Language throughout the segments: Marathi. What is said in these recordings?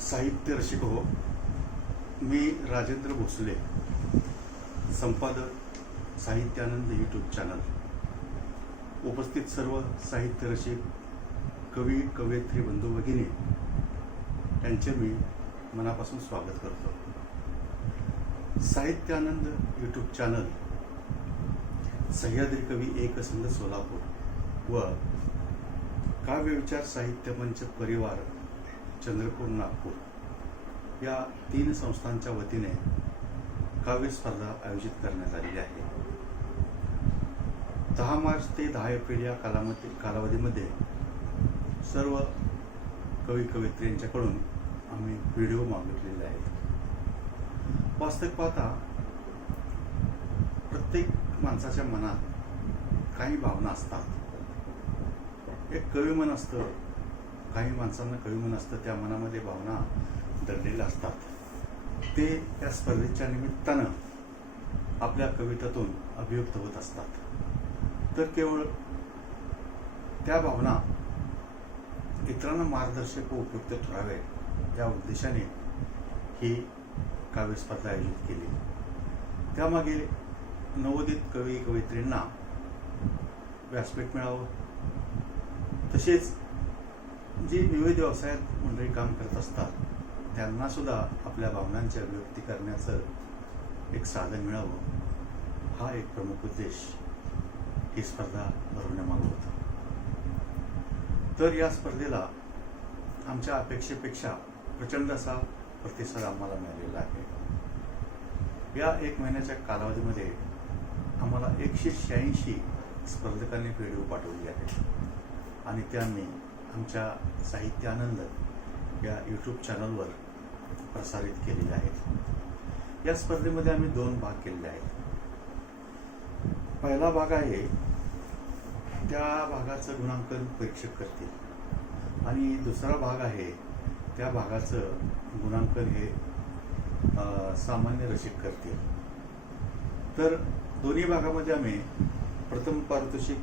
साहित्य रसिक हो. मी राजेंद्र भोसले, संपादक साहित्यानंद यूट्यूब चॅनल. उपस्थित सर्व साहित्य रसिक कवी कवयित्री बंधू भगिनी यांचे मी मनापासून स्वागत करतो. साहित्यानंद यूट्यूब चॅनल सह्याद्री कवी एकसंघ सोलापूर व काव्यविचार साहित्य मंच परिवार चंद्रपूर नागपूर या 3 संस्थांच्या वतीने काव्य स्पर्धा आयोजित करण्यात आलेली आहे. 10 मार्च ते 10 एप्रिल या कालावधीमध्ये सर्व कवी कवयित्री यांच्याकडून आम्ही व्हिडिओ मागितलेले आहेत. वास्तविक पाहता प्रत्येक माणसाच्या मनात काही भावना असतात. एक कवी मन असतं, काही माणसांना कवी मन असतं, त्या मनामध्ये भावना दडलेल्या असतात. ते या स्पर्धेच्या निमित्तानं आपल्या कवितातून अभिव्यक्त होत असतात. तर केवळ त्या भावना इतरांना मार्गदर्शक व उपयुक्त ठरावे या उद्देशाने ही काव्य स्पर्धा आयोजित केली. त्यामागे नवोदित कवी कवयित्रींना व्यासपीठ मिळावं, तसेच जे विविध व्यवसायात मंडळी काम करत असतात त्यांना सुद्धा आपल्या भावनांची अभिव्यक्ती करण्याचं एक साधन मिळावं, हा एक प्रमुख उद्देश ही स्पर्धा भरवण्यामागे होता. तर या स्पर्धेला आमच्या अपेक्षेपेक्षा प्रचंड असा प्रतिसाद आम्हाला मिळालेला आहे. या 1 महिन्याच्या कालावधीमध्ये आम्हाला 186 स्पर्धकांनी व्हिडिओ पाठवले आहेत आणि ते आम्ही आमच्या साहित्य आनंद या यूट्यूब चॅनलवर प्रसारित केलेले आहेत. या स्पर्धेमध्ये आम्ही 2 भाग केलेले आहेत. पहिला भाग आहे, त्या भागाचं गुणांकन परीक्षक करतील आणि दुसरा भाग आहे, त्या भागाचं गुणांकन हे सामान्य रसिक करतील. तर दोन्ही भागामध्ये आम्ही प्रथम पारितोषिक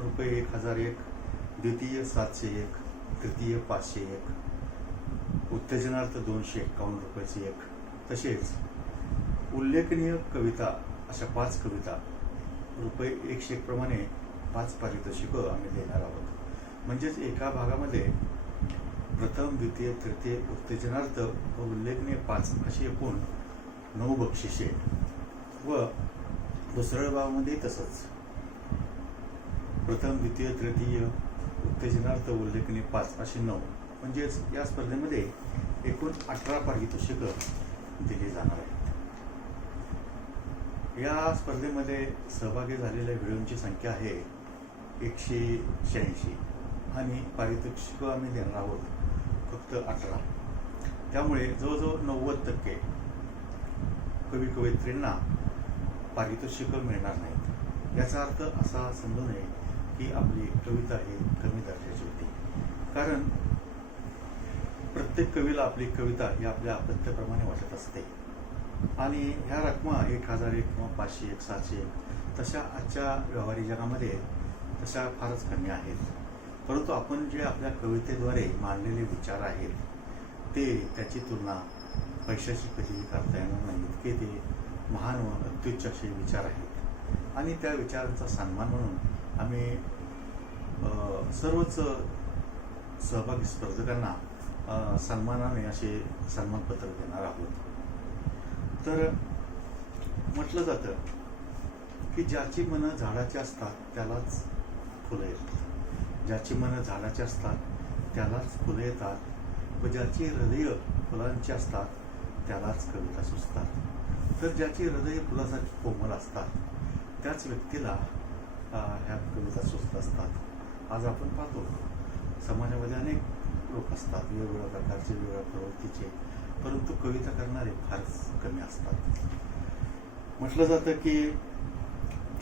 रुपये 1001, द्वितीय 701, तृतीय 501, उत्तेजनार्थ 251 रुपयाचे 1, तसेच उल्लेखनीय कविता अशा 5 कविता रुपये 101 प्रमाणे 5 पारितोषिकं आम्ही देणार आहोत. म्हणजेच एका भागामध्ये प्रथम, द्वितीय, तृतीय, उत्तेजनार्थ व उल्लेखनीय 5 अशी एकूण 9 बक्षिसे व दुसऱ्या भागामध्ये तसंच प्रथम, द्वितीय, तृतीय, उत्तेजनार्थ, उल्लेखनीय 5 अशी 9, म्हणजेच या स्पर्धेमध्ये एकूण 18 पारितोषिकं दिली जाणार आहेत. या स्पर्धेमध्ये सहभागी झालेल्या व्हिडिओंची संख्या आहे 186 आणि पारितोषिकं आम्ही देणार आहोत फक्त 18. त्यामुळे जवळजवळ 90% कवी कवयित्रींना पारितोषिकं मिळणार नाहीत. याचा अर्थ असा समजू नये की आपली कविता ही कमी दर्जाची होती, कारण प्रत्येक कवीला आपली कविता ही आपल्या अपत्याप्रमाणे वाटत असते आणि ह्या रकमा 1001 किंवा 501, 701 तशा आजच्या व्यवहारी जगामध्ये तशा फारच कमी आहेत. परंतु आपण जे आपल्या कवितेद्वारे मांडलेले विचार आहेत ते त्याची तुलना पैशाशी कधीही करता येणार नाही. इतके ते महान व अत्युच्च असे विचार आहेत आणि त्या विचारांचा सन्मान म्हणून आम्ही सर्वच सहभागी स्पर्धकांना सन्मानाने असे सन्मानपत्र देणार आहोत. तर म्हटलं जातं की ज्याची मनं झाडाची असतात त्यालाच फुलं येतात, ज्याची मनं झाडाची असतात त्यालाच फुलं येतात व ज्याची हृदय फुलांची असतात त्यालाच कविता सुचतात. तर ज्याची हृदय फुलासारखी कोमल असतात त्याच व्यक्तीला ह्या कविता सुचत असतात. आज आपण पाहतो समाजामध्ये अनेक लोक असतात, वेगवेगळ्या प्रकारचे, वेगवेगळ्या प्रवृत्तीचे, परंतु कविता करणारे फारच कमी असतात. म्हटलं जातं की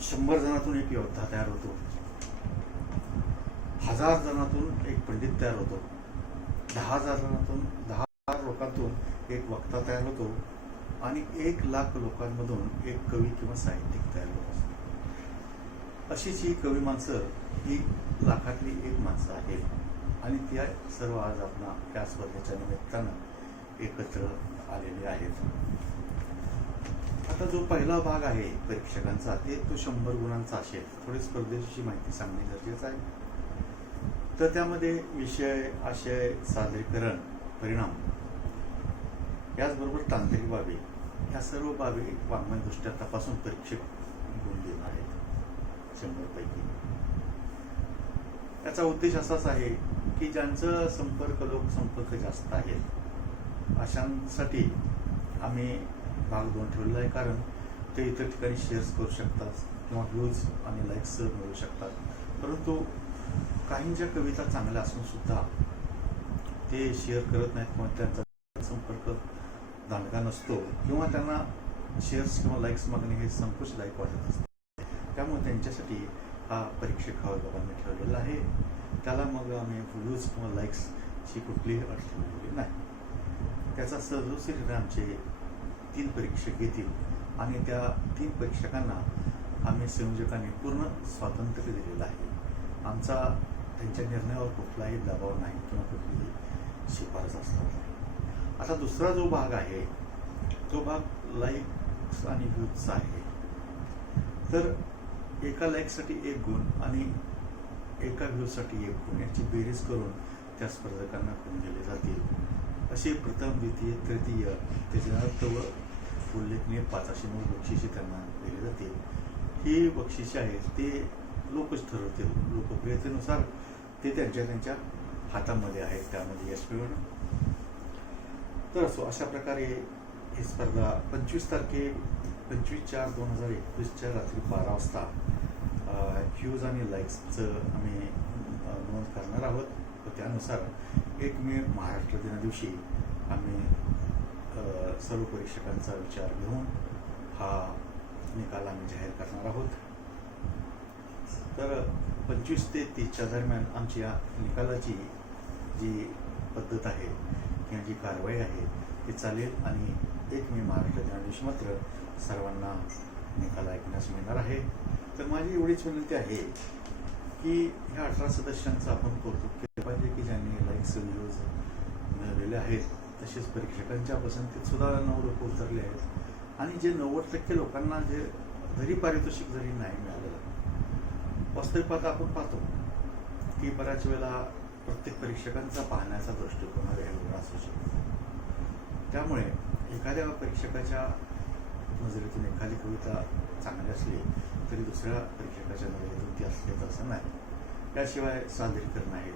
100 जणातून एक योद्धा तयार होतो, 1000 जणातून एक पंडित तयार होतो, 10,000 जणातून 10 लोकांतून एक वक्ता तयार होतो आणि 1,00,000 लोकांमधून एक कवी किंवा साहित्यिक तयार होत असतो. अशीच ही कवी माणसं ही लाखातली एक माणसं आहेत आणि त्या सर्व आज आपण या स्पर्धेच्या निमित्तानं एकत्र आलेले आहेत. आता जो पहिला भाग आहे परीक्षकांचा तो 100 गुणांचा असेल. थोडी स्पर्धेची माहिती सांगणे गरजेचं आहे. तर त्यामध्ये विषय, आशय, सादरीकरण, परिणाम याचबरोबर तांत्रिक बाबी ह्या सर्व बाबी वाङ्मयदृष्ट्या तपासून परीक्षक गुण देणार आहेत 100 पैकी. याचा उद्देश असाच आहे की ज्यांचं लोकसंपर्क जास्त आहे अशांसाठी आम्ही भाग 2 ठेवलेला आहे. कारण ते इतर ठिकाणी शेअर्स करू शकतात किंवा व्ह्यूज आणि लाईक्स मिळू शकतात. परंतु काहींच्या कविता चांगल्या असून सुद्धा ते शेअर करत नाहीत किंवा त्यांचा संपर्क दांडगा नसतो किंवा त्यांना शेअर्स किंवा लाईक्स मागणे हे संकोचदायक वाटत असते. त्यामुळे त्यांच्यासाठी हा परीक्षक बाबांनी ठेवलेला आहे. त्याला मग आम्ही व्ह्यूज किंवा लाईक्सची कुठलीही अट ठेवलेली नाही. त्याचा सहजोशीर आमचे 3 परीक्षक येतील आणि त्या 3 परीक्षकांना आम्ही संयोजकांनी पूर्ण स्वातंत्र्य दिलेलं आहे. आमचा त्यांच्या निर्णयावर कुठलाही दबाव नाही किंवा कुठलीही शिफारस असणार नाही. आता दुसरा जो भाग आहे तो भाग लाईक्स आणि व्ह्यूजचा आहे. तर एका लाईकसाठी 1 गुण आणि एका व्ह्यूसाठी 1 गुण याची बेरीज करून त्या स्पर्धकांना गुण दिले जातील. असे प्रथम, द्वितीय, तृतीय त्याच्यात व उल्लेखनीय 5 अशी 9 बक्षिसे त्यांना दिली जातील. ही बक्षिसे आहेत ते लोकच ठरवतील. लोकप्रियतेनुसार ते त्यांच्या हातामध्ये आहेत, त्यामध्ये यश मिळवणं. तर असो, अशा प्रकारे ही स्पर्धा 25/4/2021 रात्री 12 वाजता व्ह्यूज आणि लाईक्सचं आम्ही नोंद करणार आहोत. व त्यानुसार 1 मे महाराष्ट्र दिना दिवशी आम्ही सर्व परीक्षकांचा विचार घेऊन हा निकाल आम्ही जाहीर करणार आहोत. तर 25 ते 30च्या दरम्यान आमची या निकालाची जी पद्धत आहे किंवा जी कारवाई आहे ती चालेल आणि 1 मे महाराष्ट्र दिना दिवशी मात्र सर्वांना निकाल ऐकण्यास मिळणार आहे. तर माझी एवढीच विनंती आहे की ह्या 18 सदस्यांचं आपण कौतुक केलं पाहिजे की ज्यांनी लाईक्स व्ह्यूज मिळवलेले आहेत. तसेच परीक्षकांच्या पसंतीत सुद्धा 9 लोक उतरले आहेत आणि जे 90% लोकांना जे जरी पारितोषिक जरी नाही मिळालेलं, वास्तविक आपण पाहतो की बऱ्याच वेळेला प्रत्येक परीक्षकांचा पाहण्याचा दृष्टिकोन वेगवेगळा असू शकतो. त्यामुळे एखाद्या परीक्षकाच्या नजरेतून एखादी कविता चांगली असली तरी दुसऱ्या परीक्षकाच्या नजरेतून ती असलीच असं नाही. त्याशिवाय सादरीकरण आहे,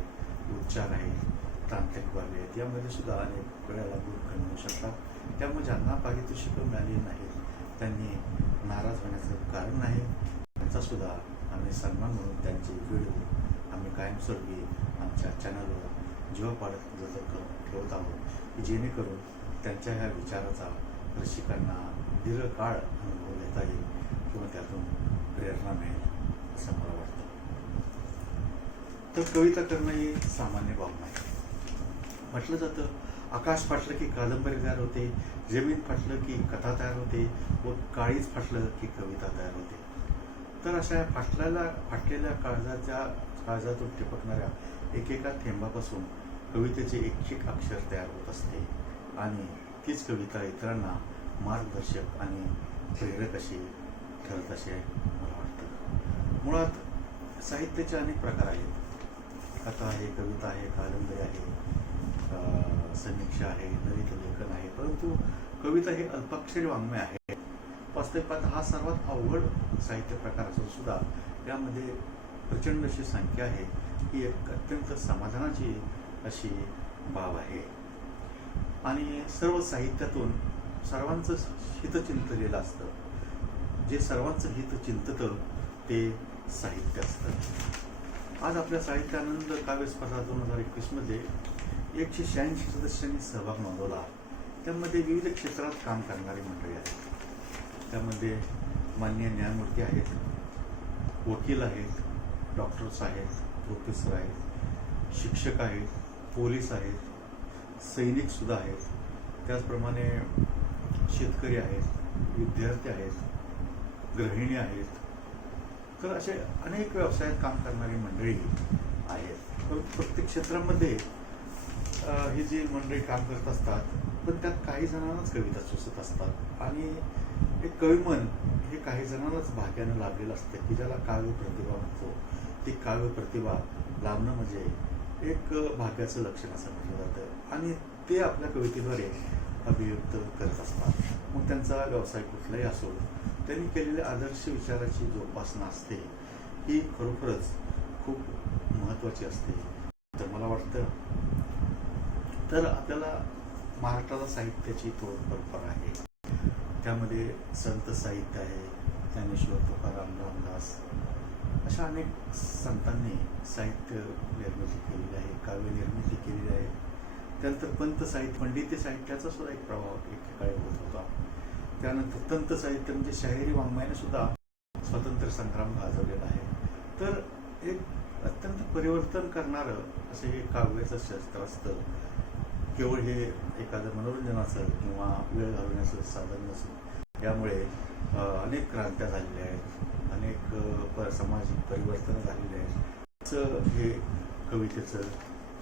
उच्चार आहे, तांत्रिक बाबी आहेत, यामध्ये सुद्धा अनेक वेळेला गुण कमी होऊ शकतात. त्यामुळे ज्यांना पारितोषिकं मिळाली नाहीत त्यांनी नाराज होण्याचं कारण नाही. त्यांचा सुद्धा आम्ही सन्मान म्हणून त्यांचे व्हिडिओ आम्ही कायमस्वरूपी आमच्या चॅनलवर जीवा पाडत ठेवत आहोत की जेणेकरून त्यांच्या ह्या विचाराचा रसिकांना दीर्घकाळ अनुभव घेता येईल किंवा त्यातून प्रेरणा मिळेल असं मला वाटतं. तर कविता करणं ही सामान्य बाब नाही. म्हटलं जातं आकाश फाटलं की कादंबरी तयार होते, जमीन फाटलं की कथा तयार होते व काळीच फाटलं की कविता तयार होते. तर अशा फाटलेल्या काळजातून टिपकणाऱ्या एकेका थेंबापासून कवितेचे एक अक्षर तयार होत असते आणि तीच कविता इतरांना मार्गदर्शक आणि प्रेरक अशी ठरत असे मला वाटतं. मुळात साहित्याचे अनेक प्रकार आहेत. कथा आहे, कविता आहे, कादंबरी आहे, समीक्षा आहे, ललित लेखन आहे. परंतु कविता हे अल्पाक्षरी वाङ्मय आहे. वास्तविक हा सर्वात अवघड साहित्य प्रकार असून सुद्धा यामध्ये प्रचंड अशी संख्या आहे. ही एक अत्यंत समाधानाची अशी बाब आहे आणि सर्व साहित्यातून सर्वांचं हित चिंतलेलं असतं. जे सर्वांचं हित चिंततं ते साहित्य असतं. आज आपल्या साहित्यानंद काव्य स्पर्धा 2021 मध्ये 186 सदस्यांनी सहभाग नोंदवला. त्यामध्ये विविध क्षेत्रात काम करणारी मंडळी आहेत. त्यामध्ये माननीय न्यायमूर्ती आहेत, वकील आहेत, डॉक्टर्स आहेत, प्रोफेसर आहेत, शिक्षक आहेत, पोलीस आहेत, सैनिकसुद्धा आहेत. त्याचप्रमाणे शेतकरी आहेत, विद्यार्थी आहेत, गृहिणी आहेत. तर असे अनेक व्यवसायात काम करणारी मंडळी आहेत. प्रत्येक क्षेत्रामध्ये ही जी मंडळी काम करत असतात पण त्यात काही जणांनाच कविता सुचत असतात आणि एक कविमन हे काही जणांनाच भाग्यानं लाभलेलं असतं की ज्याला काव्य प्रतिभा म्हणतो. ती काव्य प्रतिभा लाभणं म्हणजे एक भाग्याचं लक्षण असं म्हटलं जातं आणि ते आपल्या कवितेद्वारे अभिव्यक्त करत असतात. मग त्यांचा व्यवसाय कुठलाही असो, त्यांनी केलेल्या आदर्श विचाराची जोपासना असते ही खरोखरच खूप महत्त्वाची असते. तर मला वाटतं तर आपल्याला महाराष्ट्राला साहित्याची थोड परंपरा आहे. त्यामध्ये संत साहित्य आहे, ज्ञानेश्वर, तुकाराम, रामदास अशा अनेक संतांनी साहित्य निर्मिती केलेली आहे, काव्य निर्मिती केलेली आहे. त्यानंतर पंत साहित्य, पंडिती साहित्याचा सुद्धा एक प्रभाव एकेकाळी होत होता. त्यानंतर तंत साहित्य म्हणजे शाहिरी वाङ्मयाने सुद्धा स्वातंत्र्य संग्राम गाजवलेला आहे. तर एक अत्यंत परिवर्तन करणारं असं हे काव्याचं शस्त्र असतं. केवळ हे एखादं मनोरंजनाचं किंवा वेळ घालवण्याचं साधन नसून यामुळे अनेक क्रांत्या झालेल्या आहेत, अनेक सामाजिक परिवर्तन झालेले आहेत. असं हे कवितेचं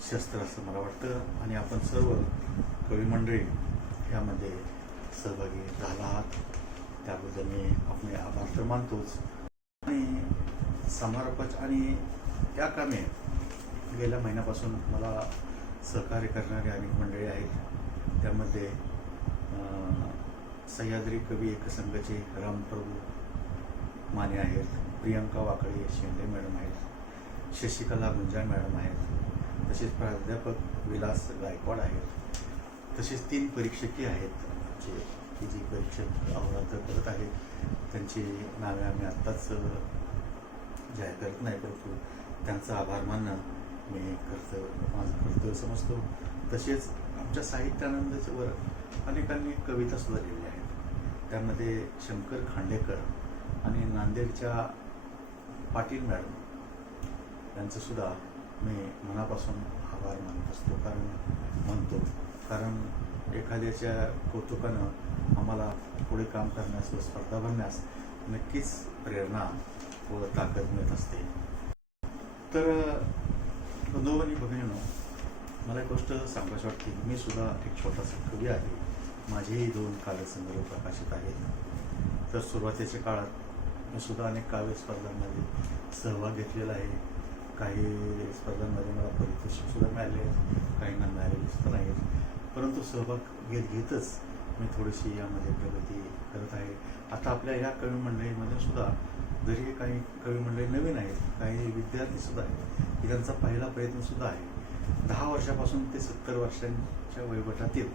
शस्त्र असं मला वाटतं आणि आपण सर्व कवी मंडळी यामध्ये सहभागी झाला आहात त्याबद्दल मी आपले आभार तर मानतोच. आणि समारोपाच्या आणि या कामे गेल्या महिन्यापासून मला सहकार्य करणारे अनेक मंडळी आहेत. त्यामध्ये सह्याद्री कवी एकसंघाचे रामप्रभू माने आहेत, प्रियंका वाकळे शेंडे मॅडम आहेत, शशिकला गुंजाळ मॅडम आहेत, तसेच प्राध्यापक विलास गायकवाड आहेत. तसेच 3 परीक्षकही आहेत आमचे की जी परीक्षक अहोरात्र करत आहेत. त्यांची नावे आम्ही आत्ताच जाहीर करत नाही, परंतु त्यांचा आभार मानणं मी माझं कर्तव्य समजतो. तसेच आमच्या साहित्यानंदच्या वर अनेकांनी कविता सुद्धा लिहिल्या आहेत. त्यामध्ये शंकर खांडेकर आणि नांदेडच्या पाटील मॅडम यांचंसुद्धा मी मनापासून आभार मानत असतो. कारण एखाद्याच्या कौतुकानं आम्हाला पुढे काम करण्यास व स्पर्धा भरण्यास नक्कीच प्रेरणा व ताकद मिळत असते. तर बंधूंनी भगिनींनो, मला एक गोष्ट सांगायची वाटते. मी सुद्धा एक छोटासा कवी आहे. माझेही 2 काव्यसंग्रह प्रकाशित आहेत. तर सुरुवातीच्या काळात मी सुद्धा अनेक काव्य स्पर्धांमध्ये सहभाग घेतलेला आहे. काही स्पर्धांमध्ये मला पारितोषिक सुद्धा मिळाले आहेत, काहींना मिळालेली सुद्धा नाहीत. परंतु सहभाग घेतच मी थोडीशी यामध्ये प्रगती करत आहे. आता आपल्या या कवी मंडळीमध्ये सुद्धा जरी काही कवी मंडळी नवीन आहेत, काही विद्यार्थी सुद्धा आहेत की त्यांचा पहिला प्रयत्न सुद्धा आहे. 10 वर्षापासून ते 70 वर्षांच्या वयोगटातील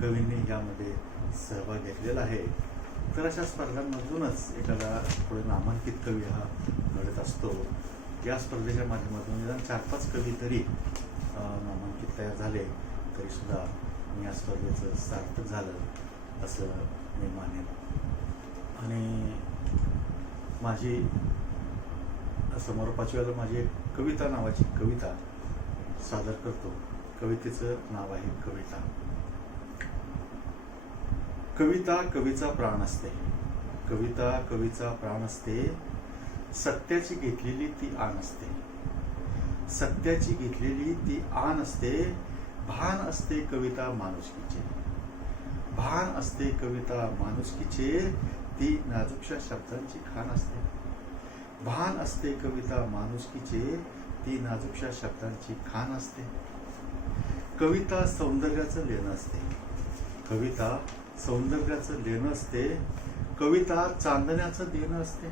कवींनी यामध्ये सहभाग घेतलेला आहे. तर अशा स्पर्धांमधूनच एखादा पुढे नामांकित कवी हा घडत असतो. या स्पर्धेच्या माध्यमातून निदान 4-5 कवी तरी नामांकित तयार झाले तरी सुद्धा मी या स्पर्धेचं सार्थक झालं असं मी मानेन. आणि माझी समारोपाच्या वेळेला माझी एक कविता नावाची कविता सादर करतो. कवितेचं नाव आहे कविता. कविता कवीचा प्राण असते, कविता कवीचा प्राण असते, सत्याची घेतलेली ती आण असते, सत्याची घेतलेली ती आण असते, भान असते कविता माणुसकीचे, भान असते कविता माणुसकीचे, ती नाजूकशा शब्दांची खाण असते, भान असते कविता माणुसकीचे, ती नाजूकशा शब्दांची खाण असते. कविता सौंदर्याचं लेणं असते, कविता सौंदर्याचं लेणं असते, कविता चांदण्याचं देणं असते,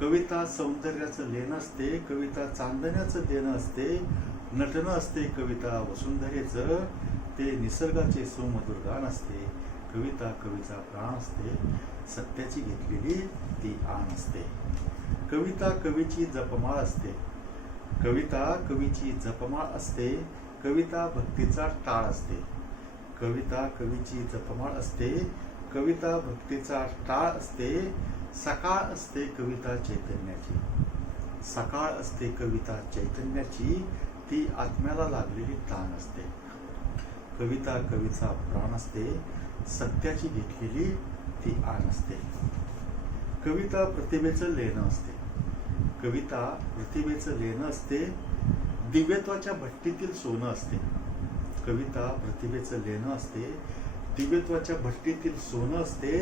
कविता सौंदर्याचं लेणं असते, कविता चांदण्याचं देणं असते, नटणं असते कविता वसुंधरेचं, ते निसर्गाचे सुमधुर गान असते. कविता कवीचा प्राण असते, सत्याची घेतलेली ती आण असते. कविता कवीची जपमाळ असते, कविता कवीची जपमाळ असते, कविता भक्तीचा टाळ असते, कविता कवीची जपमाळ असते, कविता भक्तीचा टाळ असते. सकाळ असते कविता चैतन्याची, सकाळ असते कविता चैतन्याची, ती आत्म्याला लागलेली ताण असते. कविता कवीचा प्राण असते, सत्याची घेतलेली ती आण असते. कविता प्रतिभेचं लेणं असते, कविता प्रतिभेचं लेणं असते, दिव्यत्वाच्या भट्टीतील सोनं असते, कविता प्रतिभेचं लेणं असते, दिव्यत्वाच्या भट्टीतील सोनं असते,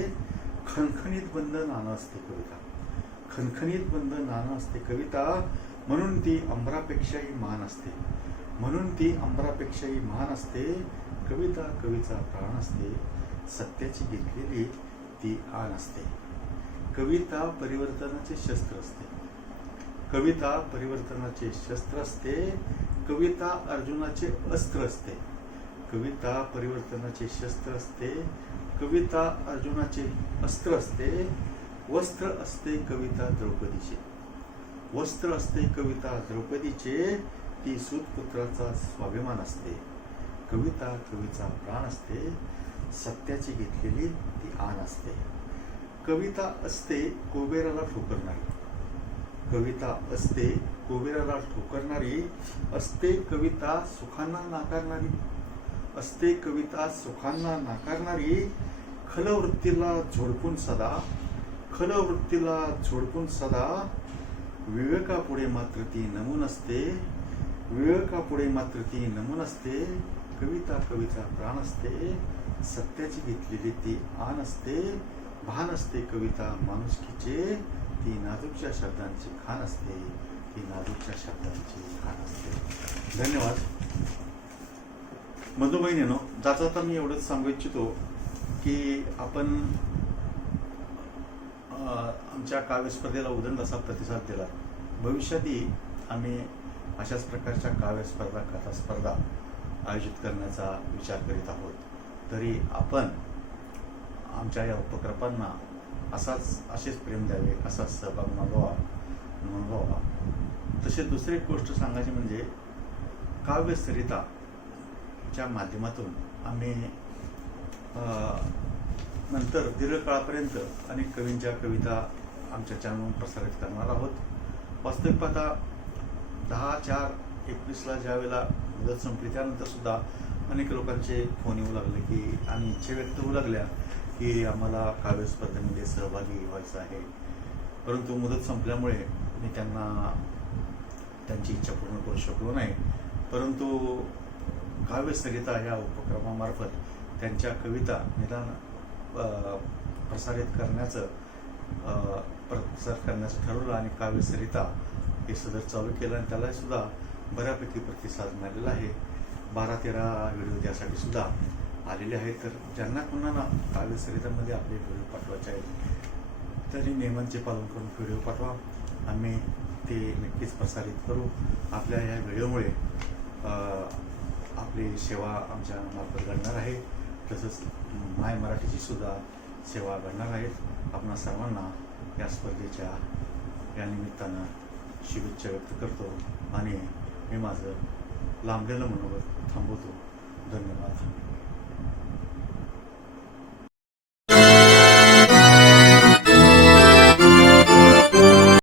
खणखणीत बंद नाणं असते कविता, खणखणीत बंद नाणं असते कविता, म्हणून ती अंबरापेक्षाही महान असते, म्हणून ती अंबरापेक्षाही महान असते, कविता कवीचा प्राण असते, सत्याची घेतलेली ती आण असते, कविता परिवर्तनाचे शस्त्र असते, कविता परिवर्तनाचे शस्त्र असते, कविता अर्जुनाचे अस्त्र असते, कविता परिवर्तनाचे शस्त्र असते, कविता अर्जुनाचे अस्त्र असते, वस्त्र असते कविता द्रौपदीचे, वस्त्र असते कविता द्रौपदीचे, ती सूतपुत्राचा स्वाभिमान असते, कविता कवीचा प्राण असते, सत्याची घेतलेली ती आण असते, कविता असते कुबेराला ठोकरणारी, कविता असते कुबेराला ठोकरणारी, असते कविता सुखांना नाकारणारी, असते कविता सुखांना नाकारणारी, खलवृत्तीला झोडपून सदा, खलवृत्तीला झोडपून सदा, विवेकापुढे मात्र ती नमून असते, विवेकापुढे मात्र ती नमून असते, कविता कवीचा प्राण असते, सत्याची घेतलेली ती आण असते, भान असते कविता माणुसकीचे, ती नाजूकच्या शब्दांची खाण असते, ती नाजूकच्या शब्दांची खाण असते. धन्यवाद. बंधू-भगिनींनो, जाता जाता मी एवढंच सांगू इच्छितो की आपण आमच्या काव्यस्पर्धेला उदंड असा प्रतिसाद दिला. भविष्यातही आम्ही अशाच प्रकारच्या काव्यस्पर्धा, कथा स्पर्धा आयोजित करण्याचा विचार करीत आहोत. तरी आपण आमच्या या उपक्रमांना असेच प्रेम द्यावे, असाच सहभाग नोंदवावा. तसेच दुसरी एक गोष्ट सांगायची म्हणजे काव्यसरिताच्या माध्यमातून आम्ही नंतर दीर्घकाळापर्यंत अनेक कवींच्या कविता आमच्या चॅनलवर प्रसारित करणार आहोत. वास्तविक पाहता 10/4/21 ज्यावेळेला मुदत संपली त्यानंतर सुद्धा अनेक लोकांचे फोन येऊ लागले की आणि इच्छा व्यक्त होऊ लागल्या की आम्हाला काव्य स्पर्धेमध्ये सहभागी व्हायचं आहे. परंतु मुदत संपल्यामुळे मी त्यांना त्यांची इच्छा पूर्ण करू शकलो नाही. परंतु काव्यसरिता या उपक्रमामार्फत त्यांच्या कविता निदान प्रसार करण्याचं ठरवलं आणि काव्यसरिता हे सदर चालू केलं आणि त्याला सुद्धा बऱ्यापैकी प्रतिसाद मिळालेला आहे. 12-13 व्हिडिओ त्यासाठी सुद्धा आलेले आहेत. तर ज्यांना कुणाला काव्यसरितामध्ये आपले व्हिडिओ पाठवायचे आहेत तरी नियमांचे पालन करून व्हिडिओ पाठवा. आम्ही ते नक्कीच प्रसारित करू. आपल्या या व्हिडिओमुळे आपली सेवा आमच्या मार्फत घडणार आहे. तसंच माय मराठीची सुद्धा सेवा घडणार आहेत. आपणा सर्वांना या स्पर्धेच्या या निमित्तानं शुभेच्छा व्यक्त करतो आणि मी माझं लांबलेलं मनोगत थांबवतो. धन्यवाद.